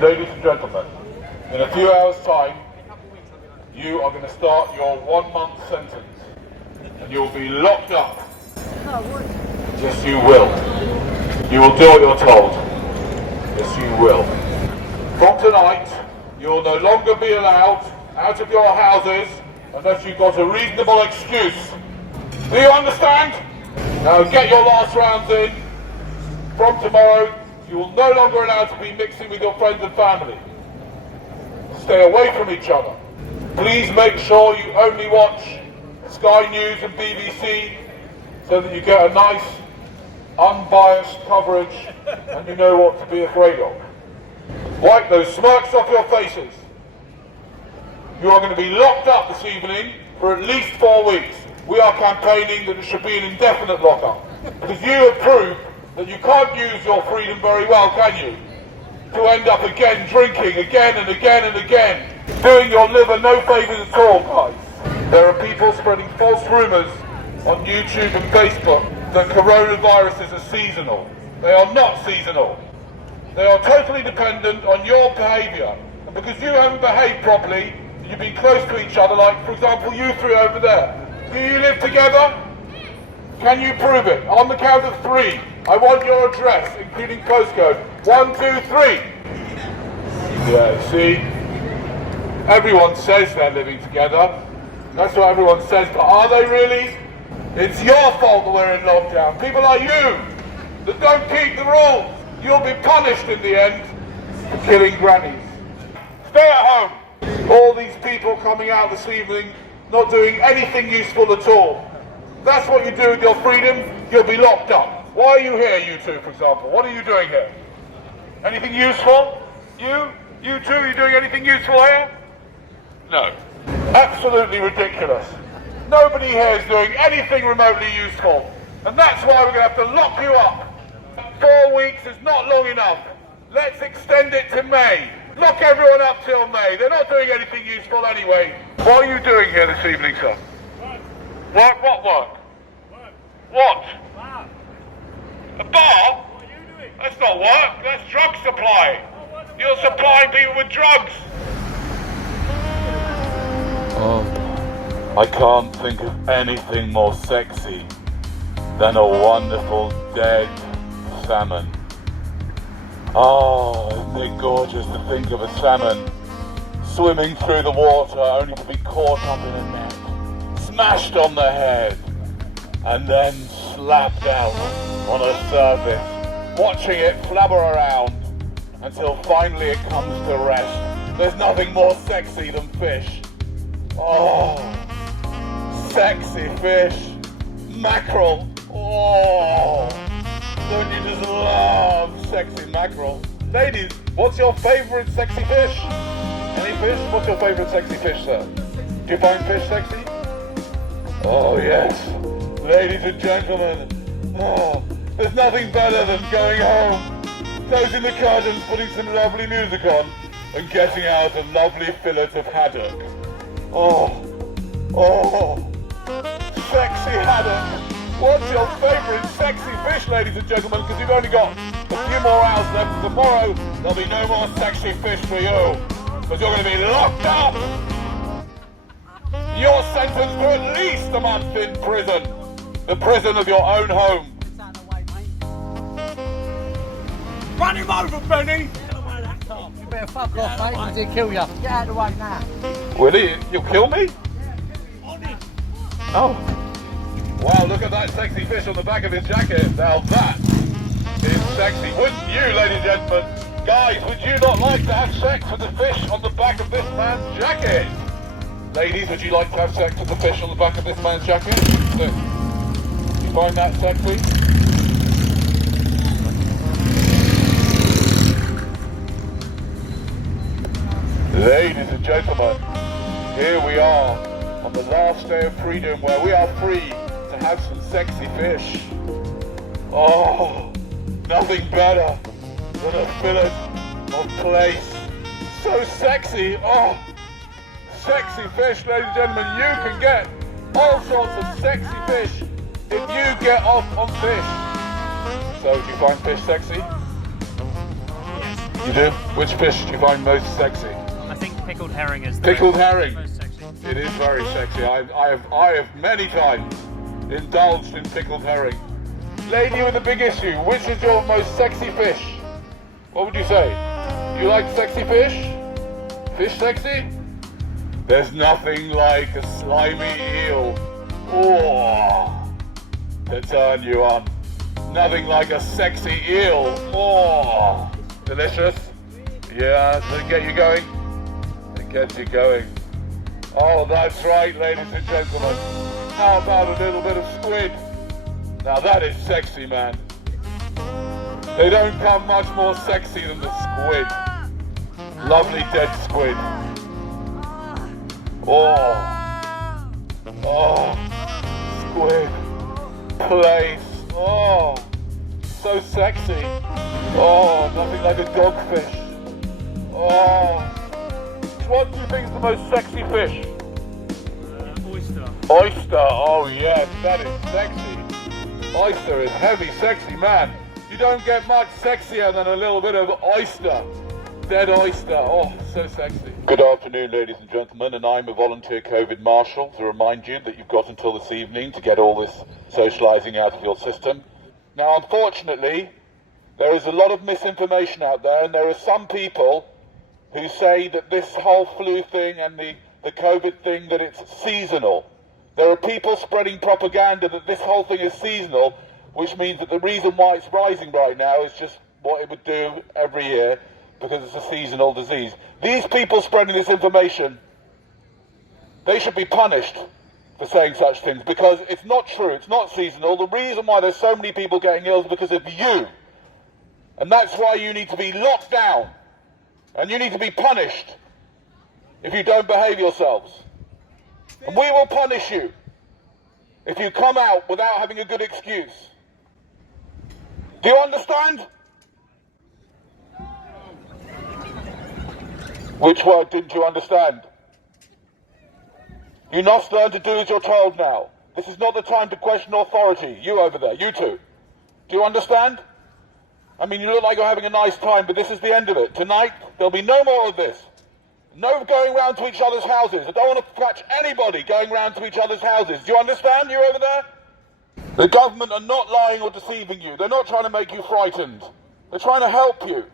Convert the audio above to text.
Ladies and gentlemen, in a few hours' time, you are going to start your 1-month sentence, and you'll be locked up. Yes, you will. You will do what you're told. Yes, you will. From tonight, you will no longer be allowed out of your houses unless you've got a reasonable excuse. Do you understand? Now get your last rounds in. From tomorrow, you will no longer allowed to be mixing with your friends and family. Stay away from each other. Please make sure you only watch Sky News and BBC so that you get a nice, unbiased coverage and you know what to be afraid of. Wipe those smirks off your faces. You are going to be locked up this evening for at least 4 weeks. We are campaigning that it should be an indefinite lockup, because you have proved that you can't use your freedom very well, can you? To end up again drinking again and again and again, doing your liver no favours at all, guys. There are people spreading false rumours on YouTube and Facebook that coronaviruses are seasonal. They are not seasonal. They are totally dependent on your behaviour. And because you haven't behaved properly, you've been close to each other, like, for example, you three over there. Do you live together? Can you prove it? On the count of 3, I want your address, including postcode. 1, 2, 3. Yeah, see? Everyone says they're living together. That's what everyone says, but are they really? It's your fault that we're in lockdown. People like you that don't keep the rules. You'll be punished in the end for killing grannies. Stay at home. All these people coming out this evening not doing anything useful at all. That's what you do with your freedom, you'll be locked up. Why are you here, you two, for example? What are you doing here? Anything useful? You two, are you doing anything useful here? No. Absolutely ridiculous. Nobody here is doing anything remotely useful. And that's why we're going to have to lock you up. 4 weeks is not long enough. Let's extend it to May. Lock everyone up till May. They're not doing anything useful anyway. What are you doing here this evening, sir? Work? What work? What? Bar. A bar? What are you doing? That's not work, that's drug supply. You're supplying people with drugs. Oh, I can't think of anything more sexy than a wonderful dead salmon. Oh, isn't it gorgeous to think of a salmon swimming through the water only to be caught up in a net, smashed on the head, and then slapped out on a surface, watching it flabber around until finally it comes to rest. There's nothing more sexy than fish. Oh, sexy fish. Mackerel. Oh, don't you just love sexy mackerel? Ladies, what's your favourite sexy fish? Any fish? What's your favourite sexy fish, sir? Do you find fish sexy? Oh yes, ladies and gentlemen, oh, there's nothing better than going home, closing the curtains, putting some lovely music on, and getting out a lovely fillet of haddock. Oh, sexy haddock. What's your favourite sexy fish, ladies and gentlemen? Because you've only got a few more hours left. Tomorrow, there'll be no more sexy fish for you, because you're going to be locked up. You're sentenced to at least a month in prison. The prison of your own home. Run him over, Benny! You better fuck off, mate, because he'll kill you. Get out of the way now. Will he? You'll kill me? On him! Oh. Wow, look at that sexy fish on the back of his jacket. Now that is sexy. Wouldn't you, ladies and gentlemen? Guys, would you not like to have sex with the fish on the back of this man's jacket? Ladies, would you like to have sex with the fish on the back of this man's jacket? Do you find that sexy? Ladies and gentlemen, here we are on the last day of freedom, where we are free to have some sexy fish. Oh, nothing better than a fillet of plaice. So sexy. Oh, sexy fish, ladies and gentlemen. You can get all sorts of sexy fish if you get off on fish. So, do you find fish sexy? Yes. You do? Which fish do you find most sexy? I think pickled herring is the Pickled herring. most sexy. It is very sexy. I have many times indulged in pickled herring. Lady with a big issue, which is your most sexy fish? What would you say? You like sexy fish? Fish sexy? There's nothing like a slimy eel. Oh, to turn you on. Nothing like a sexy eel. Oh, delicious. Yeah, does it get you going? It gets you going. Oh, that's right, ladies and gentlemen. How about a little bit of squid? Now that is sexy, man. They don't come much more sexy than the squid. Lovely dead squid. Oh. Oh. Squid. Place. Oh. So sexy. Oh, nothing like a dogfish. Oh. What do you think is the most sexy fish? Oyster. Oyster. Oh yes, that is sexy. Oyster is heavy, sexy, man. You don't get much sexier than a little bit of oyster. Dead oyster. Oh, so sexy. Good afternoon, ladies and gentlemen, and I'm a volunteer COVID marshal to remind you that you've got until this evening to get all this socialising out of your system. Now, unfortunately, there is a lot of misinformation out there, and there are some people who say that this whole flu thing and the COVID thing, that it's seasonal. There are people spreading propaganda that this whole thing is seasonal, which means that the reason why it's rising right now is just what it would do every year, because it's a seasonal disease. These people spreading this information, they should be punished for saying such things, because it's not true, it's not seasonal. The reason why there's so many people getting ill is because of you. And that's why you need to be locked down, and you need to be punished if you don't behave yourselves. And we will punish you if you come out without having a good excuse. Do you understand? Which word didn't you understand? You must learn to do as you're told now. This is not the time to question authority. You over there, you two. Do you understand? I mean, you look like you're having a nice time, but this is the end of it. Tonight, there'll be no more of this. No going round to each other's houses. I don't want to catch anybody going round to each other's houses. Do you understand, you over there? The government are not lying or deceiving you. They're not trying to make you frightened. They're trying to help you.